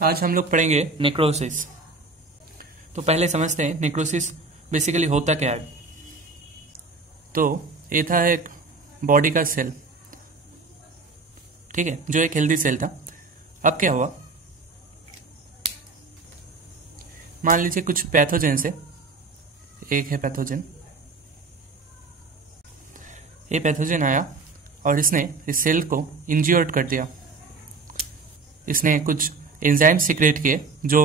आज हम लोग पढ़ेंगे नेक्रोसिस। तो पहले समझते हैं नेक्रोसिस बेसिकली होता क्या है। तो ये था एक बॉडी का सेल, ठीक है, जो एक हेल्दी सेल था। अब क्या हुआ, मान लीजिए कुछ पैथोजन से, एक है पैथोजन, ये पैथोजन आया और इसने इस सेल को इंज्योर्ड कर दिया। इसने कुछ एंजाइम सीक्रेट किए जो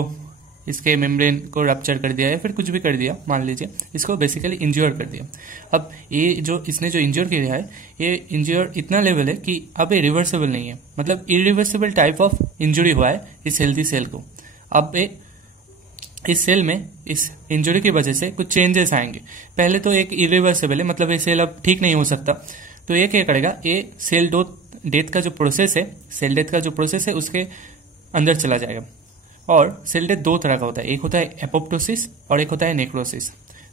इसके मेम्ब्रेन को रप्चर कर दिया या फिर कुछ भी कर दिया, मान लीजिए इसको बेसिकली इंज्योर कर दिया। अब ये जो इसने जो इंज्योर किया है, ये इंज्योर इतना लेवल है कि अब ये रिवर्सेबल नहीं है, मतलब इरिवर्सिबल टाइप ऑफ इंजुरी हुआ है इस हेल्दी सेल को। अब इस सेल में इस इंजुरी की वजह से कुछ चेंजेस आएंगे। पहले तो एक इरिवर्सिबल है, मतलब ये सेल अब ठीक नहीं हो सकता। तो ये क्या करेगा, ये सेल डेथ का जो प्रोसेस है, सेल डेथ का जो प्रोसेस है उसके अंदर चला जाएगा। और सेल डेथ दो तरह का होता है, एक होता है एपोप्टोसिस और एक होता है नेक्रोसिस।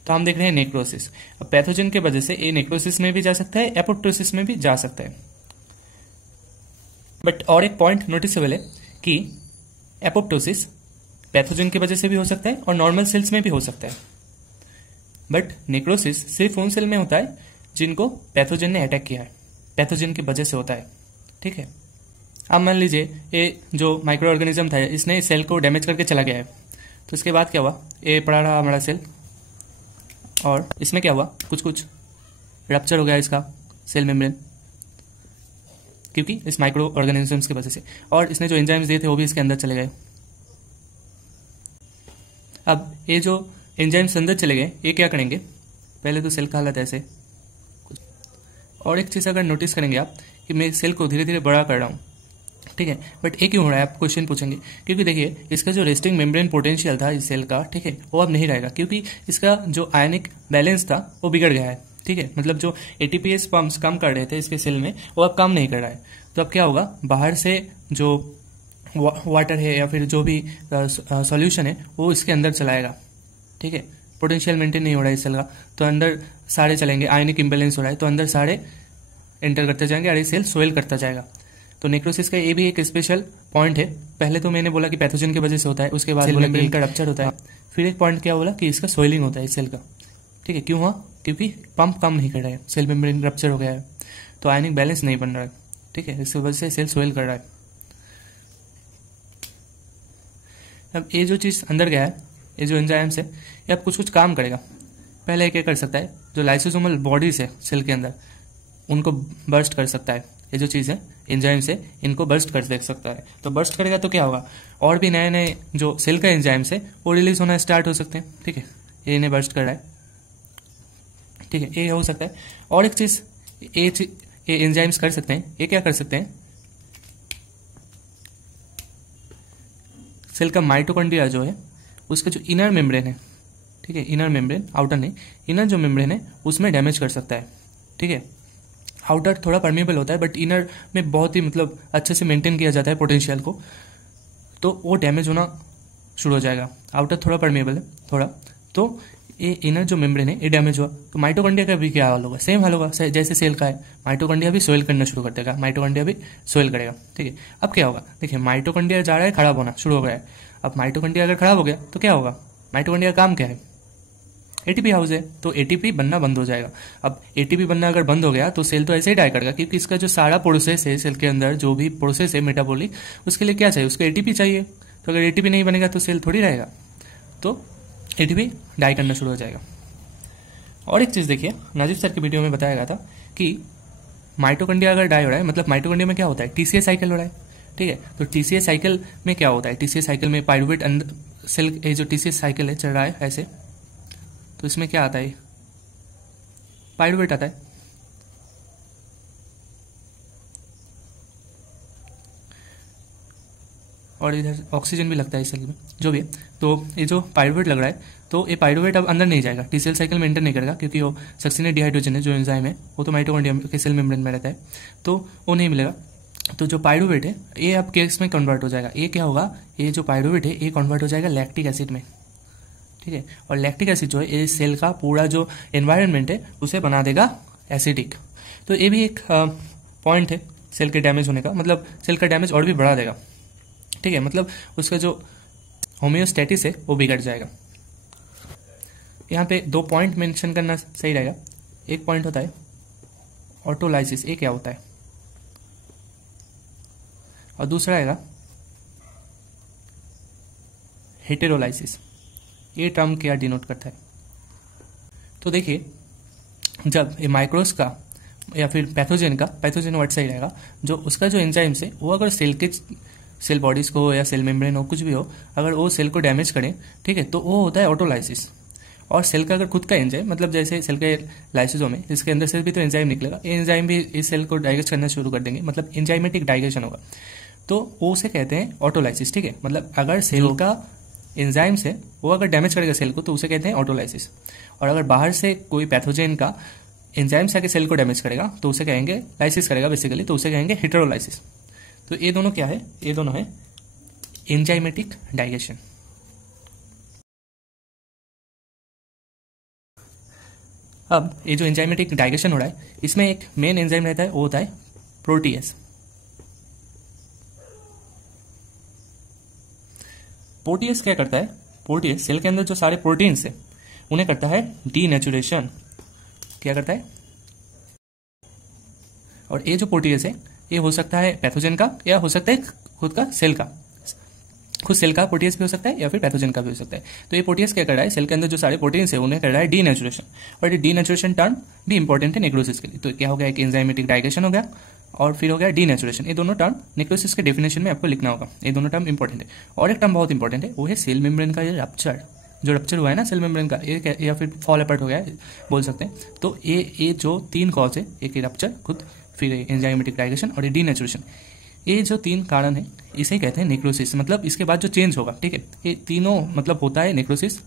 तो हम देख रहे हैं नेक्रोसिस। अब पैथोजन के वजह से ये नेक्रोसिस में भी जा सकता है, एपोप्टोसिस में भी जा सकता है। बट और एक पॉइंट नोटिसेबल है कि एपोप्टोसिस पैथोजन की वजह से भी हो सकता है और नॉर्मल सेल्स में भी हो सकता है। बट नेक्रोसिस सिर्फ उन सेल में होता है जिनको पैथोजन ने अटैक किया है, पैथोजन की वजह से होता है, ठीक है। अब मान लीजिए ये जो माइक्रो ऑर्गेनिज्म था, इसने इस सेल को डैमेज करके चला गया है। तो इसके बाद क्या हुआ, ये पड़ा रहा हमारा सेल और इसमें क्या हुआ, कुछ रप्चर हो गया इसका सेल मेम्ब्रेन, क्योंकि इस माइक्रो ऑर्गेनिजम्स की वजह से। और इसने जो एंजाइम्स दिए थे वो भी इसके अंदर चले गए। अब ये जो एंजाइम्स अंदर चले गए, ये क्या करेंगे, पहले तो सेल का हालत ऐसे। और एक चीज़ अगर नोटिस करेंगे आप कि मैं सेल को धीरे धीरे बड़ा कर रहा हूँ, ठीक है, बट ये क्यों हो रहा है, आप क्वेश्चन पूछेंगे। क्योंकि देखिए इसका जो रेस्टिंग मेम्ब्रेन पोटेंशियल था इस सेल का, ठीक है, वो अब नहीं रहेगा, क्योंकि इसका जो आयनिक बैलेंस था वो बिगड़ गया है, ठीक है। मतलब जो एटीपीएस पंप्स काम कर रहे थे इसके सेल में, वो अब काम नहीं कर रहा है। तो अब क्या होगा, बाहर से जो वाटर है या फिर जो भी सॉल्यूशन है वो इसके अंदर चलाएगा, ठीक है। पोटेंशियल मेंटेन नहीं हो रहा है इस सेल का, तो अंदर सारे चलेंगे, आयनिक इम्बेलेंस हो रहा है तो अंदर सारे एंटर करते जाएंगे और ये सेल सोयल करता जाएगा। तो नेक्रोसिस का ये भी एक स्पेशल पॉइंट है। पहले तो मैंने बोला कि पैथोजन की वजह से होता है, उसके बाद बोला कि इनका रप्चर होता है, फिर एक पॉइंट क्या बोला कि इसका सोइलिंग होता है इस सेल का, ठीक है। क्यों हुआ, क्योंकि पंप काम नहीं कर रहा है, सेल मेम्ब्रेन रप्चर हो गया है, तो आयनिक बैलेंस नहीं बन रहा है, ठीक है, इस वजह से सेल सोइल कर रहा है। अब ये जो चीज़ अंदर गया है, ये जो एंजाइम्स है, ये अब कुछ काम करेगा। पहले क्या कर सकता है, जो लाइसोसोमल बॉडीज है सेल के अंदर, उनको बर्स्ट कर सकता है। ये जो चीज़ है एंजाइम्स है, इनको बर्स्ट कर दे सकता है। तो बर्स्ट करेगा तो क्या होगा, और भी नए नए जो सेल का एंजाइम्स है वो रिलीज होना स्टार्ट हो सकते हैं, ठीक है। ये इन्हें बर्स्ट कर रहा है, ठीक है, ये हो सकता है। और एक चीज़ ये एंजाइम्स कर सकते हैं, ये क्या कर सकते हैं, सेल का माइटोकॉन्ड्रिया जो है उसका जो इनर मेम्ब्रेन है, ठीक है, इनर मेम्ब्रेन, आउटर नहीं, इनर जो मेम्ब्रेन है उसमें डैमेज कर सकता है, ठीक है। आउटर थोड़ा परमेबल होता है बट इनर में बहुत ही मतलब अच्छे से मेंटेन किया जाता है पोटेंशियल को, तो वो डैमेज होना शुरू हो जाएगा। आउटर थोड़ा परमेबल है थोड़ा, तो ये इनर जो मेम्ब्रेन है ये डैमेज हुआ तो माइटोकॉन्ड्रिया का भी क्या हाल होगा, सेम हाल होगा जैसे सेल का है। माइटोकॉन्ड्रिया भी सोयल करना शुरू कर देगा, माइटोकॉन्ड्रिया भी सोयल करेगा, ठीक है। अब क्या होगा, देखिए माइटोकॉन्ड्रिया जा रहा है, खराब होना शुरू हो गया है। अब माइटोकॉन्ड्रिया अगर खराब हो गया तो क्या होगा, माइटोकॉन्ड्रिया का काम क्या है, एटीपी हाउस है, तो एटीपी बनना बंद हो जाएगा। अब एटीपी बनना अगर बंद हो गया तो सेल तो ऐसे ही डाई करेगा, क्योंकि इसका जो सारा प्रोसेस है सेल के अंदर, जो भी प्रोसेस है मेटाबॉलिक, उसके लिए क्या चाहिए, उसको एटीपी चाहिए। तो अगर एटीपी नहीं बनेगा तो सेल थोड़ी रहेगा, तो एटीपी डाई करना शुरू हो जाएगा। और एक चीज़ देखिए, नाजिब सर की वीडियो में बताया गया था कि माइटोकॉन्ड्रिया अगर डाई हो रहा है, मतलब माइटोकॉन्ड्रिया में क्या होता है, टीसीए साइकिल हो रहा है, ठीक है। तो टीसीए साइकिल में क्या होता है, टीसीए साइकिल में पाइरुवेट अंदर सेल, ये जो टीसीए साइकिल है चल रहा है ऐसे, तो इसमें क्या आता है, पाइरुवेट आता है, और इधर ऑक्सीजन भी लगता है इस सेल में, जो भी है। तो ये जो पाइरुवेट लग रहा है, तो ये पाइरुवेट अब अंदर नहीं जाएगा, टीसीएल साइकिल में एंटर नहीं करेगा, क्योंकि वो सक्सिनेट डिहाइड्रोजन है जो एंजाइम है, वो तो माइटोकॉन्ड्रिया के सेल मेम्ब्रेन में रहता है, तो वो नहीं मिलेगा। तो जो पाइरुवेट है ये अब केस में कन्वर्ट हो जाएगा। ये क्या होगा, ये जो पाइरुवेट है ये कन्वर्ट हो जाएगा लैक्टिक एसिड में, ठीक है। और लैक्टिक एसिड जो है ये सेल का पूरा जो एनवायरनमेंट है उसे बना देगा एसिडिक। तो ये भी एक पॉइंट है सेल के डैमेज होने का, मतलब सेल का डैमेज और भी बढ़ा देगा, ठीक है, मतलब उसका जो होम्योस्टेटिस है वो बिगड़ जाएगा। यहाँ पे 2 पॉइंट मेंशन करना सही रहेगा। एक पॉइंट होता है ऑटोलाइसिस, ये क्या होता है, और दूसरा आएगा हेटेरोलाइसिस। ये टर्म क्या डिनोट करता है? तो देखिए, जब ये माइक्रोस का या फिर पैथोजन वर्ड सही रहेगा, जो उसका जो एंजाइम्स है वो अगर सेल बॉडीज को या सेल मेम्ब्रेन हो कुछ भी हो, अगर वो सेल को डैमेज करे, ठीक है, तो वो होता है ऑटोलाइसिस। और सेल का अगर खुद का एंजाइम, मतलब जैसे सेल के लाइसोसोम है, इसके अंदर से भी तो एंजाइम निकलेगा, ये एंजाइम भी इस सेल को डाइजेस्ट करना शुरू कर देंगे, मतलब एंजाइमेटिक डाइजेशन होगा, तो वो उसे कहते हैं ऑटोलाइसिस। ठीक है, मतलब अगर सेल का एंजाइम्स है वो अगर डैमेज करेगा सेल को तो उसे कहते हैं ऑटोलाइसिस। और अगर बाहर से कोई पैथोजेन का एंजाइम्स आके सेल को डैमेज करेगा तो उसे कहेंगे, लाइसिस करेगा बेसिकली, तो उसे कहेंगे हेटेरोलाइसिस। तो ये दोनों क्या है? ये दोनों है एंजाइमेटिक डाइजेशन। अब ये जो एंजाइमेटिक डाइजेशन हो रहा है, इसमें एक मेन एंजाइम रहता है, वो होता है प्रोटीएस। प्रोटीएस क्या करता है? प्रोटीएस सेल के अंदर जो सारे प्रोटीन्स है उन्हें करता है डीनेचुरेशन। क्या करता है? और ये जो प्रोटीएस है ये हो सकता है पैथोजन का या हो सकता है खुद का सेल का, खुद सेल का प्रोटीएस भी हो सकता है या फिर पैथोजन का भी हो सकता है। तो ये प्रोटीएस क्या कर रहा है? सेल के अंदर जो सारे प्रोटीन्स है उन्हें कर रहा है डीनेचुरेशन। और ये डीनेचुरेशन टर्म भी इंपॉर्टेंट है नेक्रोसिस के लिए। तो क्या हो गया? एक एंजाइमेटिक डाइजेशन हो गया और फिर हो गया डीनेचुरेशन। ये दोनों टर्म नेक्रोसिस के डेफिनेशन में आपको लिखना होगा, ये दोनों टर्म इंपॉर्टेंट है। और एक टर्म बहुत इंपॉर्टेंट है, वो है सेल मेम्ब्रेन का ये रप्चर, जो रप्चर हुआ है ना सेल मेम्ब्रेन का, ये या फिर फॉल अपार्ट हो गया है बोल सकते हैं। तो ये जो 3 कॉज है, एक रप्चर, खुद, फिर एंजाइमेटिक डाइजेशन और ये डीनेचुरेशन, ये जो 3 कारण है इसे कहते हैं नेक्रोसिस। मतलब इसके बाद जो चेंज होगा, ठीक है, ये तीनों मतलब होता है नेक्रोसिस।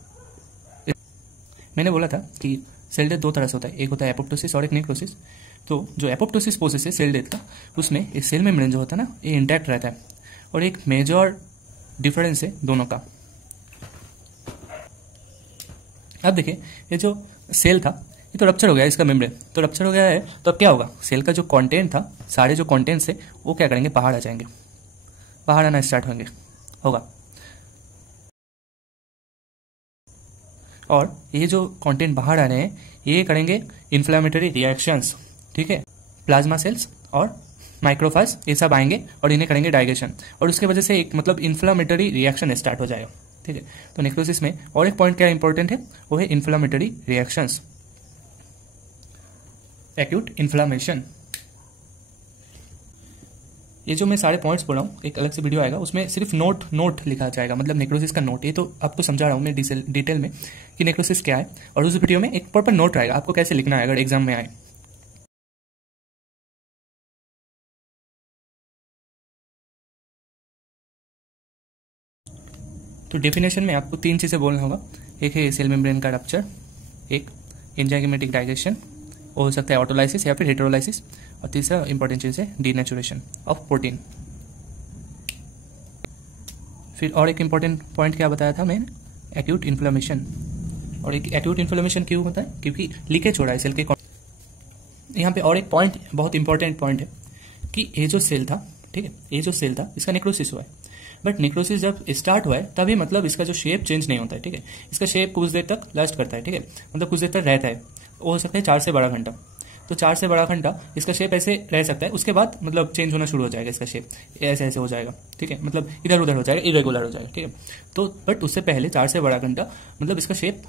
मैंने बोला था कि सेल डेथ 2 तरह से होता है, एक होता है एपोप्टोसिस और एक नेक्रोसिस। तो जो एपोप्टोसिस प्रोसेस है सेल डेथ का, उसमें ये सेल मेम्ब्रेन जो होता है ना ये इंटैक्ट रहता है। और एक मेजर डिफरेंस है दोनों का। अब देखिए, ये जो सेल था ये तो रप्चर हो गया, इसका मेम्ब्रेन तो रप्चर हो गया है, तो अब क्या होगा? सेल का जो कंटेंट था, सारे जो कंटेंट्स है वो क्या करेंगे? बाहर आ जाएंगे, बाहर आना स्टार्ट होगा। और ये जो कंटेंट बाहर आ रहे हैं ये करेंगे इन्फ्लामेटरी रिएक्शंस, ठीक है, प्लाज्मा सेल्स और माइक्रोफाज ये सब आएंगे और इन्हें करेंगे डाइजेशन, और उसके वजह से एक मतलब इन्फ्लामेटरी रिएक्शन स्टार्ट हो जाएगा। ठीक है, तो नेक्रोसिस में और एक पॉइंट क्या इंपॉर्टेंट है, वो है इन्फ्लामेटरी रिएक्शंस, एक्यूट इन्फ्लामेशन। ये जो मैं सारे पॉइंट्स बोल रहा हूँ, एक अलग से वीडियो आएगा उसमें सिर्फ नोट लिखा जाएगा, मतलब नेक्रोसिस का नोट। ये तो आपको समझा रहा हूँ मैं डिटेल में कि नेक्रोसिस क्या है, और उस वीडियो में एक प्रॉपर नोट रहेगा आपको कैसे लिखना है अगर एग्जाम में आए। तो डेफिनेशन में आपको 3 चीज़ें बोलना होगा, एक है सेल मेम्ब्रेन का रप्चर, एक एंजाइमेटिक डाइजेशन, हो सकता है ऑटोलाइसिस या फिर हेटेरोलाइसिस, और तीसरा इंपॉर्टेंट चीज़ है डीनेचुरेशन ऑफ प्रोटीन। फिर और एक इंपॉर्टेंट पॉइंट क्या बताया था मैंने? Acute inflammation. और एक एक्यूट इन्फ्लेमेशन क्यों होता है? क्योंकि लीकेज हो रहा है सेल के। यहाँ पे और एक पॉइंट, बहुत इंपॉर्टेंट पॉइंट है कि ये जो सेल था, ठीक है, ये जो सेल था इसका नेक्रोसिस हुआ है, बट नेक्रोसिस जब स्टार्ट हुआ है तभी मतलब इसका जो शेप चेंज नहीं होता है। ठीक है, इसका शेप कुछ देर तक लास्ट करता है, ठीक है, मतलब कुछ देर तक रहता है, वो हो सकता है 4 से 12 घंटा। तो 4 से 12 घंटा इसका शेप ऐसे रह सकता है, उसके बाद मतलब चेंज होना शुरू हो जाएगा, इसका शेप ऐसे ऐसे हो जाएगा, ठीक है, मतलब इधर उधर हो जाएगा, इरेगुलर हो जाएगा, ठीक है। तो बट उससे पहले 4 से 12 घंटा मतलब इसका शेप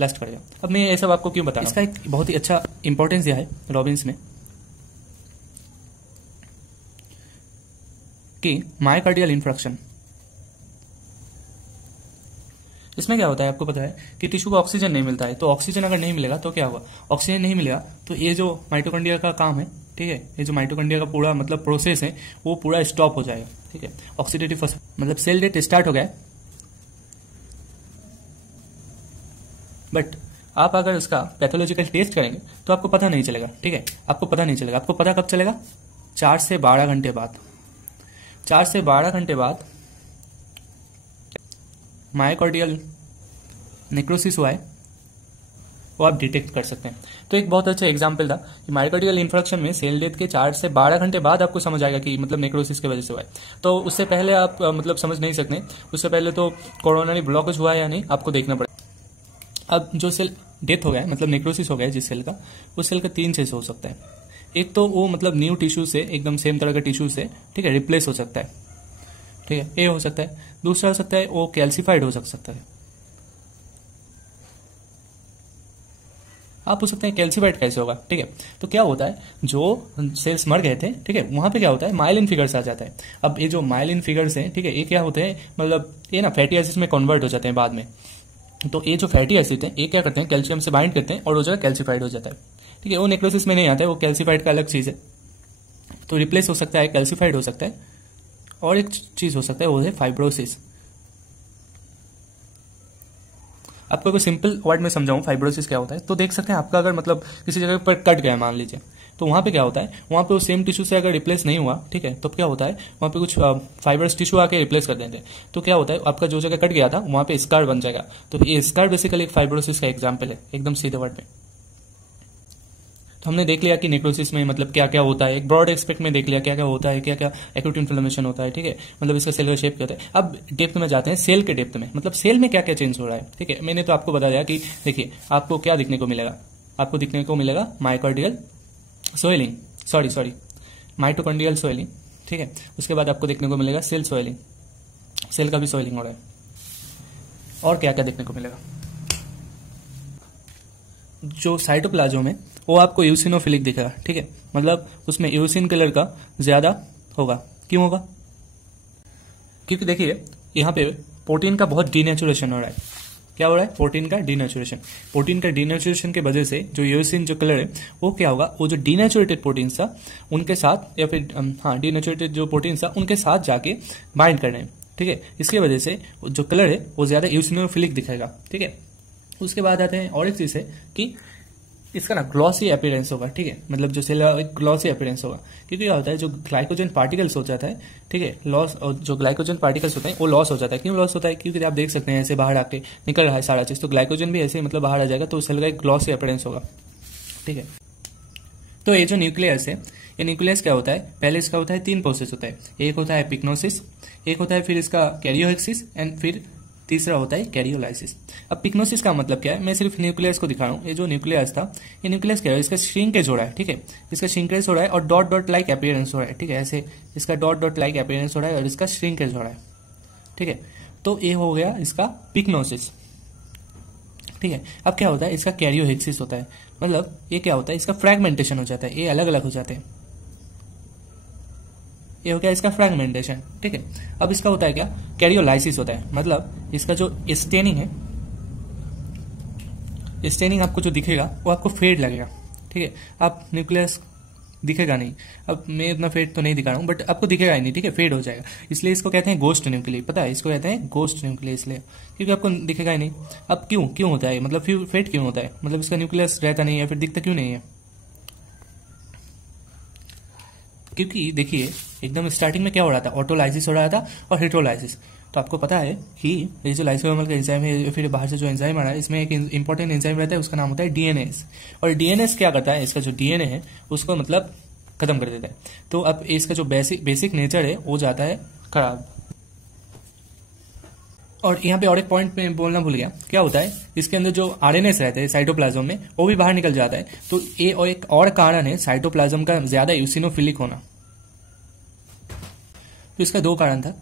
लास्ट करेगा। अब मैं ये सब आपको क्यों बता रहा हूं? इसका एक बहुत ही अच्छा इंपॉर्टेंस दिया है रॉबिन्स में कि मायोकार्डियल इंफ्रैक्शन। इसमें क्या होता है आपको पता है कि टिश्यू को ऑक्सीजन नहीं मिलता है, तो ऑक्सीजन अगर नहीं मिलेगा तो क्या होगा? ऑक्सीजन नहीं मिलेगा तो ये जो माइटोकॉन्ड्रिया का काम है, ठीक है, ये जो माइटोकॉन्ड्रिया का पूरा मतलब प्रोसेस है वो पूरा स्टॉप हो जाएगा, ठीक है। ऑक्सीडेटिव मतलब सेल डेथ स्टार्ट हो गया है, बट आप अगर उसका पैथोलॉजिकल टेस्ट करेंगे तो आपको पता नहीं चलेगा, ठीक है, आपको पता नहीं चलेगा। आपको पता कब चलेगा? 4 से 12 घंटे बाद। 4 से 12 घंटे बाद मायोकार्डियल नेक्रोसिस हुआ है, वो आप डिटेक्ट कर सकते हैं। तो एक बहुत अच्छा एग्जाम्पल था कि मायोकार्डियल इंफ्रैक्शन में सेल डेथ के 4 से 12 घंटे बाद आपको समझ आएगा कि मतलब नेक्रोसिस की वजह से हुआ है। तो उससे पहले आप मतलब समझ नहीं सकते, उससे पहले तो कोरोनरी ब्लॉकेज हुआ है या नहीं आपको देखना पड़ेगा। अब जो सेल डेथ हो गया है मतलब नेक्रोसिस हो गया है जिस सेल का, उस सेल का 3 चीज हो सकता है। एक तो वो मतलब न्यू टिश्यू से एकदम सेम तरह का टिश्यू से, ठीक है, रिप्लेस हो सकता है, ठीक है, ये हो सकता है। दूसरा हो सकता है वो कैल्सिफाइड हो सकता है। आप पूछ सकते हैं कैल्सिफाइड कैसे होगा, ठीक है। तो क्या होता है, जो सेल्स मर गए थे, ठीक है, वहां पे क्या होता है, माइलिन फिगर्स आ जाता है। अब ये जो माइलिन फिगर्स हैं, ठीक है, ये क्या होते हैं, मतलब ये ना फैटी एसिड्स में कन्वर्ट हो जाते हैं बाद में। तो ये जो फैटी एसिड है ये क्या करते हैं, कैल्शियम से बाइंड करते हैं और वो जगह कैल्सिफाइड हो जाता है, ठीक है। वो नेक्रोसिस में नहीं आता है, वो कैल्सिफाइड का अलग चीज है। तो रिप्लेस हो सकता है, कैल्सिफाइड हो सकता है, और एक चीज हो सकता है वो है फाइब्रोसिस। आपको कोई सिंपल वर्ड में समझाऊं फाइब्रोसिस क्या होता है, तो देख सकते हैं आपका अगर मतलब किसी जगह पर कट गया मान लीजिए, तो वहां पे क्या होता है, वहां पे वो सेम टिश्यू से अगर रिप्लेस नहीं हुआ, ठीक है, तो क्या होता है, वहां पे कुछ फाइबरस टिश्यू आके रिप्लेस कर देते हैं। तो क्या होता है, आपका जो जगह कट गया था वहां पे स्कार बन जाएगा। तो ये स्कार बेसिकली एक फाइब्रोसिस का एग्जाम्पल है, एकदम सीधे वर्ड में। तो हमने देख लिया कि नेक्रोसिस में मतलब क्या क्या होता है, एक ब्रॉड एस्पेक्ट में देख लिया क्या क्या होता है, क्या क्या एक्यूट इन्फ्लेमेशन होता है, ठीक है, मतलब इसका सेल का शेप क्या होता है। अब डेप्थ में जाते हैं, सेल के डेप्थ में, मतलब सेल में क्या क्या चेंज हो रहा है, ठीक है। मैंने तो आपको बता दिया कि देखिए आपको क्या दिखने को मिलेगा, आपको दिखने को मिलेगा myocardial swelling, sorry mitochondrial swelling, ठीक है। उसके बाद आपको देखने को मिलेगा सेल स्वेलिंग, सेल का भी स्वेलिंग हो रहा है। और क्या क्या देखने को मिलेगा, जो साइटोप्लाज्म है वो आपको यूसिनोफिलिक दिखेगा, ठीक है, मतलब उसमें यूसिन कलर का ज्यादा होगा। क्यों होगा, क्योंकि देखिए यहाँ पे प्रोटीन का बहुत डीनेचुरेशन हो रहा है। क्या हो रहा है, प्रोटीन का डीनेचुरेशन। प्रोटीन का डीनेचुरेशन की वजह से जो यूसिन जो कलर है वो क्या होगा, वो जो डीनेचुरेटेड प्रोटीन था उनके साथ, या फिर डीनेचुरेटेड जो प्रोटीन था उनके साथ जाके बाइंड करने हैं, ठीक है। इसकी वजह से जो कलर है वो ज्यादा यूसिनोफिलिक दिखेगा, ठीक है। उसके बाद आते हैं और एक चीज है कि इसका ना ग्लॉसी अपीयरेंस होगा, ठीक है, मतलब जो सेल एक ग्लॉसी अपीयरेंस होगा। क्योंकि क्या होता है, जो ग्लाइकोजन पार्टिकल्स हो जाता है, ठीक है, लॉस, और जो ग्लाइकोजन पार्टिकल्स होते हैं वो लॉस हो जाता है। क्यों लॉस होता है, क्योंकि आप देख सकते हैं ऐसे बाहर आके निकल रहा है सारा चीज, तो ग्लाइकोजन भी ऐसे मतलब बाहर आ जाएगा, तो सेल का एक ग्लॉसी अपीयरेंस होगा, ठीक है। तो ये जो न्यूक्लियस है, ये न्यूक्लियस क्या होता है, पहले इसका होता है 3 प्रोसेस होता है। एक होता है पिक्नोसिस, एक होता है फिर इसका कैरियोहेक्सिस, एंड फिर तीसरा होता है कैरियोलाइसिस। अब पिक्नोसिस का मतलब क्या है, मैं सिर्फ न्यूक्लियस को दिखा रहा हूँ। ये जो न्यूक्लियस था, ये न्यूक्लियस क्या है, इसका श्रिंकेज हो रहा है, ठीक है, इसका श्रिंकेज हो रहा है और डॉट डॉट लाइक अपीयरेंस हो रहा है, ठीक है, ऐसे इसका डॉट डॉट लाइक अपीयरेंस हो रहा है और इसका श्रिंकेज हो रहा है, ठीक है। तो ये हो गया इसका पिक्नोसिस, ठीक है। अब क्या होता है, इसका कैरियोहेक्सिस होता है, मतलब ये क्या होता है, इसका फ्रैगमेंटेशन हो जाता है, ये अलग अलग हो जाते हैं, ये हो गया इसका फ्रैगमेंटेशन, ठीक है। अब इसका होता है क्या, कैरियोलाइसिस होता है, मतलब इसका जो स्टेनिंग है, स्टेनिंग आपको जो दिखेगा वो आपको फेड लगेगा, ठीक है। आप न्यूक्लियस दिखेगा नहीं, अब मैं इतना फेड तो नहीं दिखा रहा हूँ, बट आपको दिखेगा ही नहीं, ठीक है, फेड हो जाएगा। इसलिए इसको कहते हैं गोस्ट न्यूक्लियस, पता है, इसको कहते हैं गोस्ट न्यूक्लियस, इसलिए क्योंकि आपको दिखेगा ही नहीं। अब क्यों होता है, मतलब फेड क्यों होता है, मतलब इसका न्यूक्लियस रहता नहीं है, फिर दिखता क्यों नहीं है, क्योंकि देखिए एकदम स्टार्टिंग में क्या हो रहा था, ऑटोलाइसिस हो रहा था और हेट्रोलाइसिस। तो आपको पता है कि ये जो लाइसोसोमल का एंजाइम है, फिर बाहर से जो एंजाइम आ रहा है, इसमें एक इंपॉर्टेंट एंजाइम रहता है, उसका नाम होता है डीएनएस। और डीएनएस क्या करता है, इसका जो डीएनए है उसको मतलब खत्म कर देता है। तो अब इसका जो बेसिक नेचर है वो जाता है खराब। और यहाँ पे और एक पॉइंट में बोलना भूल गया, क्या होता है, इसके अंदर जो आरएनएस रहते हैं साइटोप्लाज्म में, वो भी बाहर निकल जाता है। तो ये और एक और कारण है साइटोप्लाज्म का ज्यादा यूसिनोफिलिक होना। तो इसका 2 कारण था,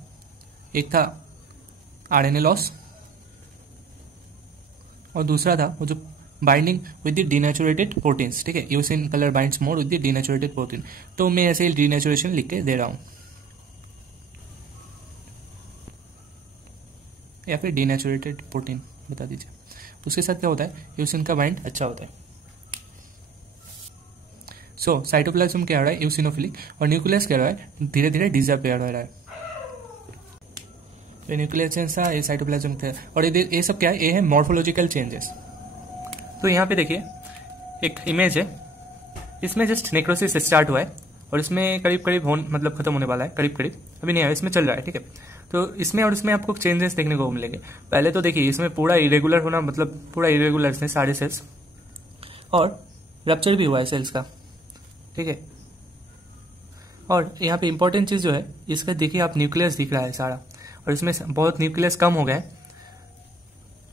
एक था आरएनए लॉस और दूसरा था वो जो binding with the denatured proteins, ठीक है, eosin colour binds more with the denatured protein. तो मैं ऐसे ही डीनेचुरेशन लिख के दे रहा हूं, या फिर डीनेचुरेटेड प्रोटीन बता दीजिए। उसके साथ क्या होता है, यूसिन का बाइंड अच्छा होता है। सो साइटोप्लाज्म क्या हो रहा है, यूसिनोफिलिक, और न्यूक्लियस क्या हो रहा है, धीरे धीरे डिसअपियर हो रहा है। तो न्यूक्लियस ये साइटोप्लाज्म थे, और ये सब क्या है, ये है मॉर्फोलॉजिकल चेंजेस। तो यहाँ पे देखिए एक इमेज है, इसमें जस्ट नेक्रोसिस स्टार्ट हुआ है और इसमें करीब करीब मतलब खत्म होने वाला है, करीब करीब अभी नहीं आया, इसमें चल रहा है, ठीक है। तो इसमें और इसमें आपको चेंजेस देखने को मिलेंगे। पहले तो देखिए इसमें पूरा इरेगुलर होना, मतलब पूरा इरेगुलर है सारे सेल्स, और रप्चर भी हुआ है सेल्स का, ठीक है। और यहाँ पे इंपॉर्टेंट चीज़ जो है, इसका देखिए आप न्यूक्लियस दिख रहा है सारा, और इसमें बहुत न्यूक्लियस कम हो गए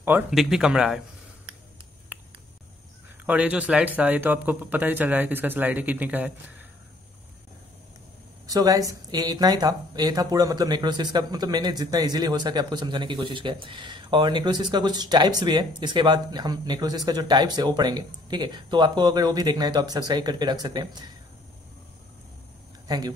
और दिख भी कम रहा है। और ये जो स्लाइड था, ये तो आपको पता ही चल रहा है किसका स्लाइड है, कितने का है। सो गाइस, ये इतना ही था। ये था पूरा मतलब नेक्रोसिस का, मतलब मैंने जितना इजीली हो सके आपको समझाने की कोशिश किया। और नेक्रोसिस का कुछ टाइप्स भी है, इसके बाद हम नेक्रोसिस का जो टाइप्स है वो पढ़ेंगे, ठीक है। तो आपको अगर वो भी देखना है तो आप सब्सक्राइब करके रख सकते हैं। Thank you.